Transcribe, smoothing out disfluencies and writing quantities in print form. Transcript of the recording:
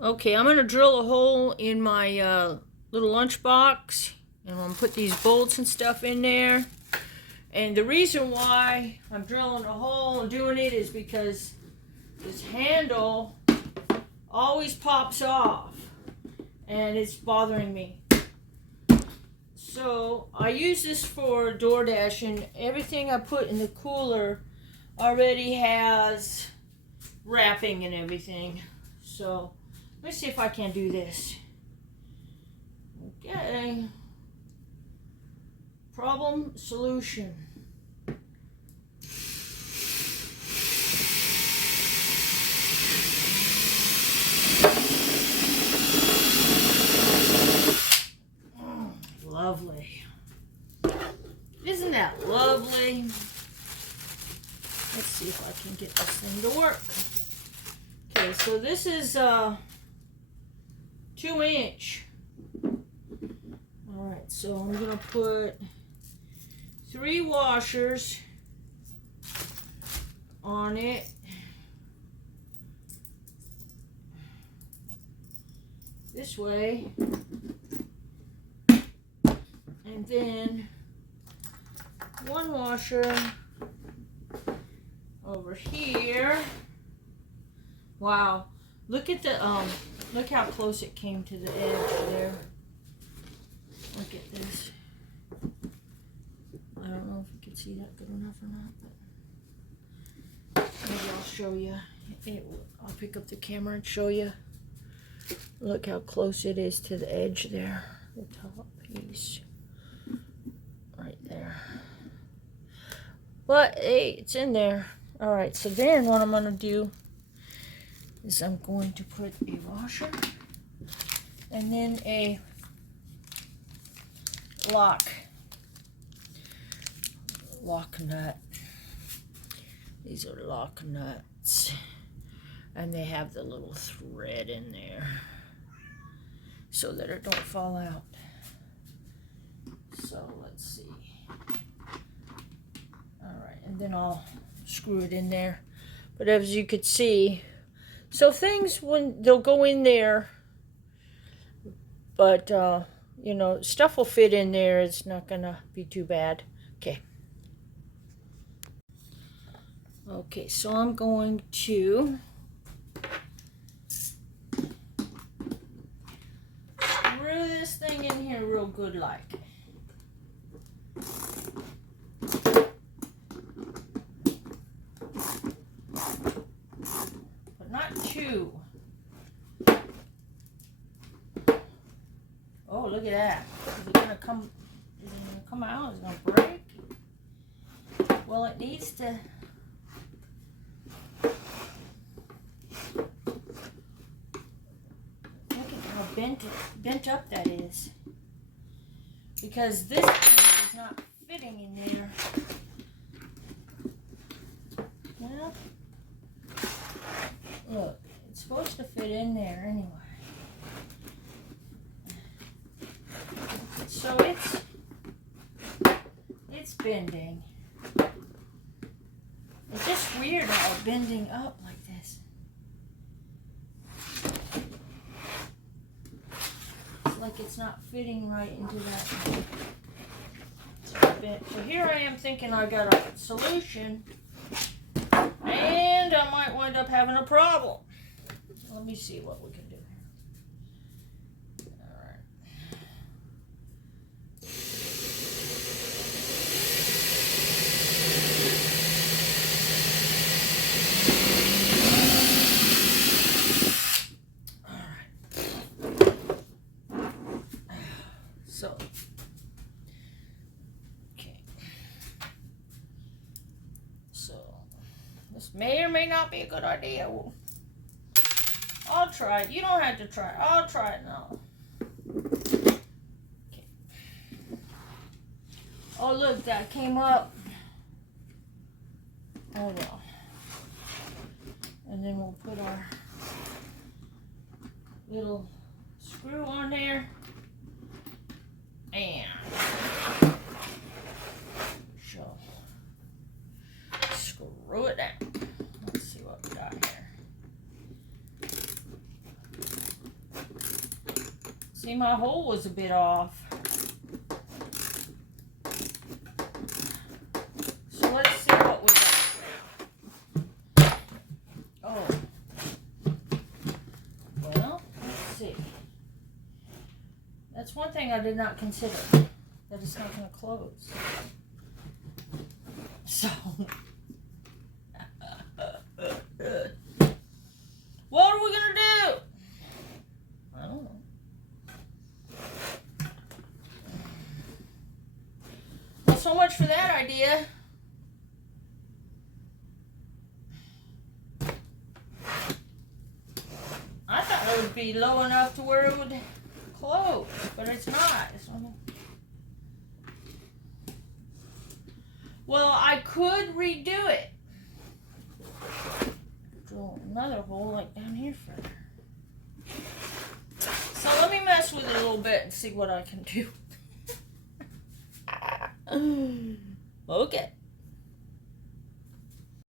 Okay, I'm going to drill a hole in my little lunchbox, and I'm going to put these bolts and stuff in there. And the reason why I'm drilling a hole and doing it is because this handle always pops off, and it's bothering me. So I use this for DoorDash, and everything I put in the cooler already has wrapping and everything. So let's see if I can do this. Okay. Problem solution. Lovely. Isn't that lovely? Let's see if I can get this thing to work. Okay, so this is 2-inch. Alright, so I'm going to put 3 washers on it. This way. And then 1 washer over here. Wow, look at the look how close it came to the edge there. Look at this. I don't know if you can see that good enough or not, but maybe I'll show you. I'll pick up the camera and show you. Look how close it is to the edge there, the top piece. Right there. But hey, it's in there. Alright, so then what I'm going to do is I'm going to put a washer and then a lock nut. These are lock nuts, and they have the little thread in there so that it don't fall out. So let's see. Alright, and then I'll screw it in there. But as you could see, so things, when they'll go in there, but you know, stuff will fit in there. It's not gonna be too bad. Okay, so I'm going to screw this thing in here real good like. But not too. Oh, look at that. Is it gonna come out? Is it gonna break? Well, it needs to. Look at how bent up that is. Because this piece is not fitting in there. Well, look, it's supposed to fit in there anyway. So it's bending. It's just weird how it's bending up like this. It's like it's not fitting right into that. So here I am thinking I got a solution, and I might wind up having a problem. Let me see what we can do. This may or may not be a good idea. I'll try it. You don't have to try it. I'll try it now. Okay. Oh, look, that came up. Oh, well. And then we'll put our little screw on there. And screw it down. Let's see what we got here. See, my hole was a bit off. So let's see what we got. Oh. Well, let's see. That's one thing I did not consider. That it's not going to close. So. What are we going to do? I don't know. Well, so much for that idea. I thought it would be low enough to where it would close, but it's not. Well, I could redo it. Drill another hole like down here further. So let me mess with it a little bit and see what I can do. Okay.